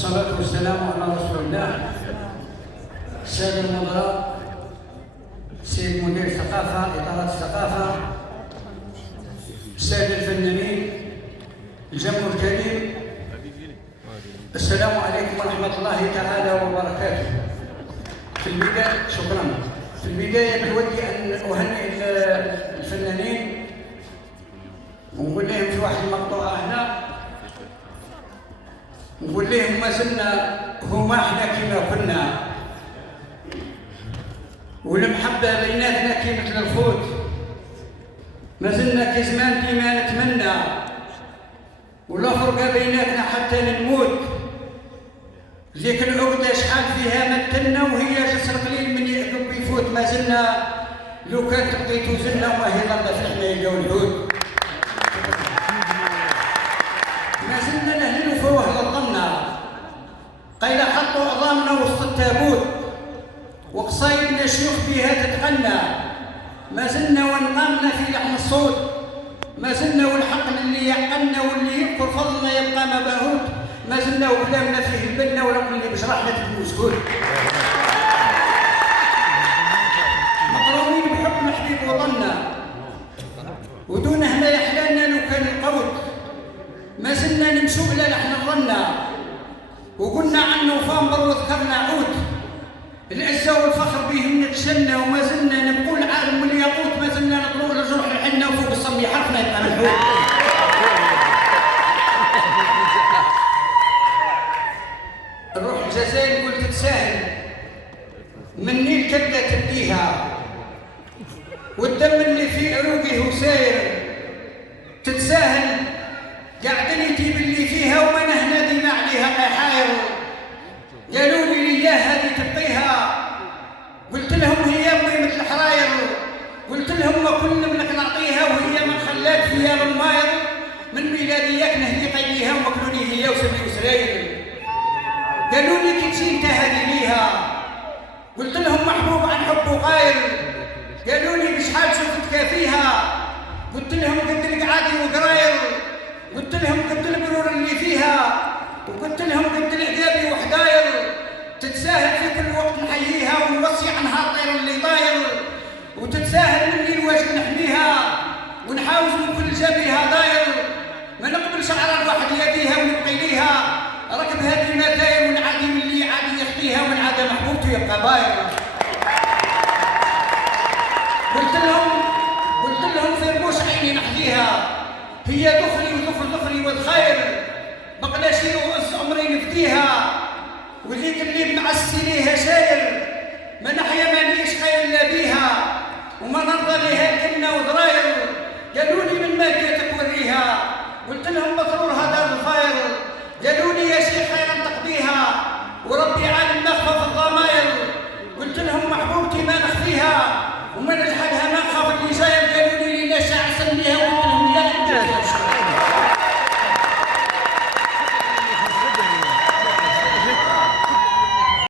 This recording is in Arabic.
والصلاة والسلام على رسول الله. السادة المدراء، السيد مدير الثقافة، إدارة الثقافة، السادة الفنانين، الجمع الكريم، السلام عليكم ورحمة الله تعالى وبركاته. في البداية شكرا. في البداية بودي أن أهنئ الفنانين ونقول لهم في واحد المقطوعة هنا، نقول لهم ما زلنا هما احنا كما كنا، والمحبة بيناتنا كي مثل الخوت، ما زلنا كي زمان ديما نتمنى، ولا فرقة بيناتنا حتى نموت. ذيك العقدة شحال فيها متنا وهي جسر قليل من يعقب يفوت، ما زلنا لو كان تبقيتو زلنا وما هي ظلت في حنايا والعود، ما زلنا نهللو فوه الظنة قيل حطوا عظامنا وسط التابوت وقصايدنا شيوخ فيها تتغنى، ما زلنا ونقامنا في لحن الصوت، ما زلنا والحقل اللي يعقلنا واللي يذكر فضلنا يبقى مبهوت، ما زلنا وكلامنا فيه البنة ولكن اللي بشرحنا تكون سكوت. مقرونين بحب الحبيب وطننا ودونه ما يحلالنا لو كان القوت، ما زلنا نمشوا إلى لحن الظنة وقلنا عنه فامبر وذكرنا عود، العزة والفخر بهم نتشنى وما زلنا نبقوا العالم والياقوت، ما زلنا نطلوع لجروح الحنة وفوق الصم حرفنا يبقى ملحوق. الروح الجزائر قلت تساهل من نيل كبدة تبديها، والدم اللي في عروقه وساير تتساهل، قاعدين يجيب اللي فيها وما نهنا ديما عليها قحاير، قالوا لي لياه هذه تبقيها، قلت لهم هي امي مثل حراير، قلت لهم ما كل منك نعطيها وهي من خلاك فيها بالماير، من ميلادياك نهدي قيديها ومكنوني هي وسبي وسراير، قالوا لي كي تجي انت هذه ليها، قلت لهم محبوب عن حب وغاير، قالوا لي بشحال شفتك فيها، قلت لهم قد القعادي وقراير، قلت لهم قد البرور اللي فيها، وقلت لهم قد العقابي وحداير، تتساهل في كل وقت نحييها ونوصي عنها الطير اللي طاير، وتتساهل مني الواجب نحميها ونحاوز من كل جبيها داير، ما نقبلش على الواحد يديها ونبقي ليها، ركب هذه المتاير ونعادي من اللي عادي يخطيها ومن عاد محبوبته يبقى باير. قلت لهم في رموش عيني نحذيها، هي ذخري وذخري والخير، بقلاش يوقف عمري نفديها، وذيك اللي معسي ليها شاير، ما نحيا مانيش خير الا بيها، وما نرضى ليها الكنه وضراير، قالوا لي من ماديتك وريها، قلت لهم مطرورها دار الفاير، قالوا لي يا شيخ خير